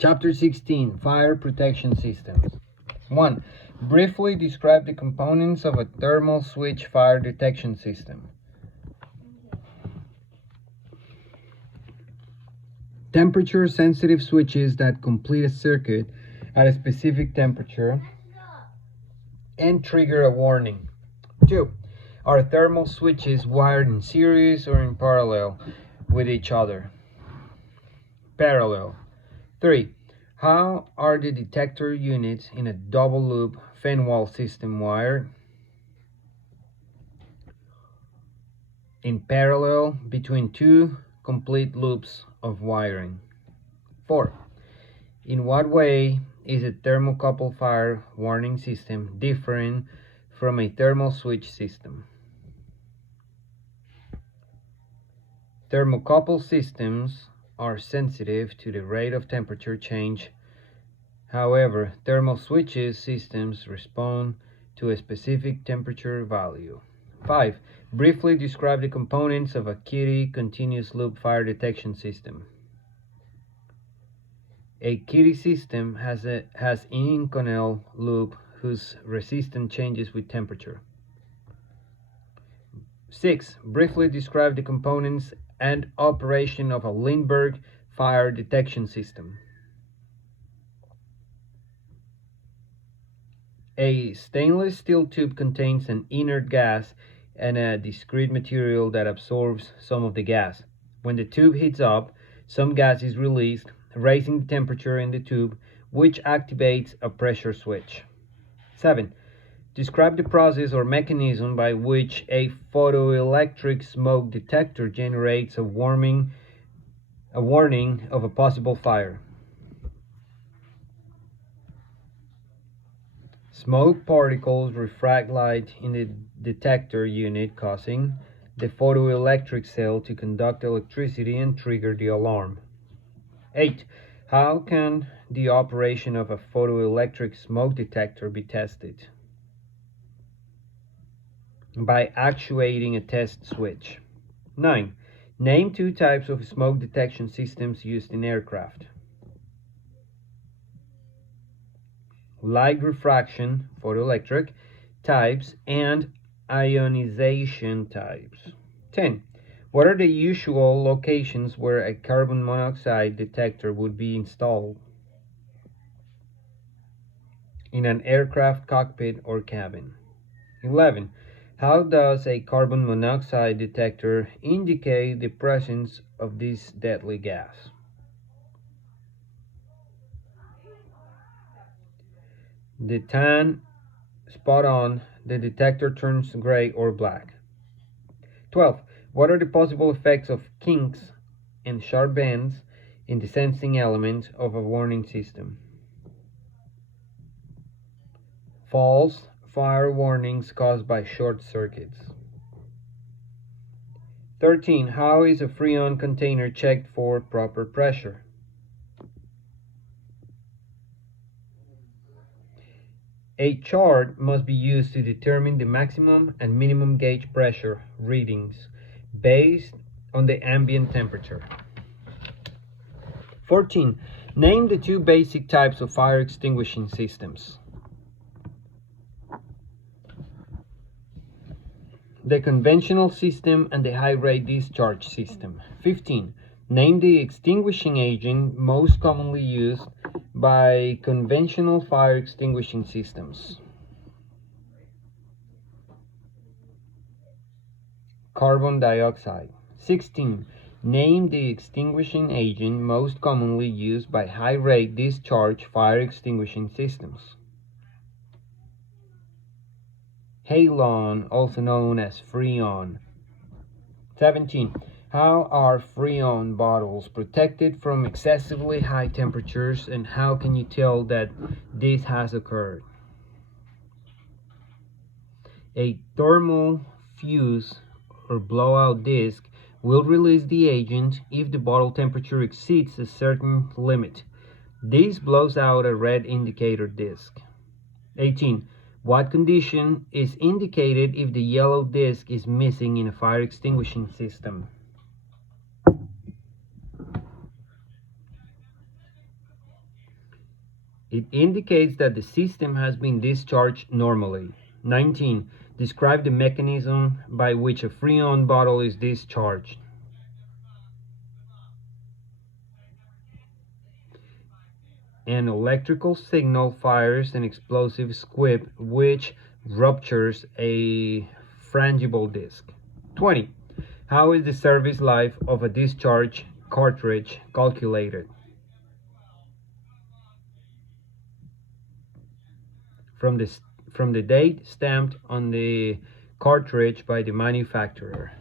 Chapter 16, Fire Protection Systems. 1. Briefly describe the components of a thermal switch fire detection system. Temperature-sensitive switches that complete a circuit at a specific temperature and trigger a warning. 2. Are thermal switches wired in series or in parallel with each other? Parallel. 3. How are the detector units in a double-loop fan-wall system wired? In parallel between two complete loops of wiring. 4. In what way is a thermocouple fire warning system different from a thermal switch system? Thermocouple systems are sensitive to the rate of temperature change. However, thermal switches systems respond to a specific temperature value. 5. Briefly describe the components of a Kitty continuous loop fire detection system. A Kitty system has an Inconel loop whose resistance changes with temperature. 6. Briefly describe the components and operation of a Lindbergh fire detection system. A stainless steel tube contains an inert gas and a discrete material that absorbs some of the gas. When the tube heats up, some gas is released, raising the temperature in the tube, which activates a pressure switch. 7. Describe the process or mechanism by which a photoelectric smoke detector generates a warning of a possible fire. Smoke particles refract light in the detector unit, causing the photoelectric cell to conduct electricity and trigger the alarm. 8. How can the operation of a photoelectric smoke detector be tested? By actuating a test switch. 9. Name two types of smoke detection systems used in aircraft. Light refraction, photoelectric types, and ionization types. 10. What are the usual locations where a carbon monoxide detector would be installed? In an aircraft cockpit or cabin. 11. How does a carbon monoxide detector indicate the presence of this deadly gas? The tan spot on, the detector turns gray or black. 12. What are the possible effects of kinks and sharp bends in the sensing element of a warning system? False fire warnings caused by short circuits. 13. How is a Freon container checked for proper pressure? A chart must be used to determine the maximum and minimum gauge pressure readings based on the ambient temperature. 14. Name the two basic types of fire extinguishing systems. The conventional system and the high-rate discharge system. 15. Name the extinguishing agent most commonly used by conventional fire extinguishing systems. Carbon dioxide. 16. Name the extinguishing agent most commonly used by high-rate discharge fire extinguishing systems. Halon, also known as Freon. 17. How are Freon bottles protected from excessively high temperatures, and how can you tell that this has occurred? A thermal fuse or blowout disc will release the agent if the bottle temperature exceeds a certain limit. This blows out a red indicator disc. 18. What condition is indicated if the yellow disc is missing in a fire extinguishing system? It indicates that the system has been discharged normally. 19. Describe the mechanism by which a Freon bottle is discharged. An electrical signal fires an explosive squib which ruptures a frangible disc. 20. How is the service life of a discharge cartridge calculated? From the date stamped on the cartridge by the manufacturer.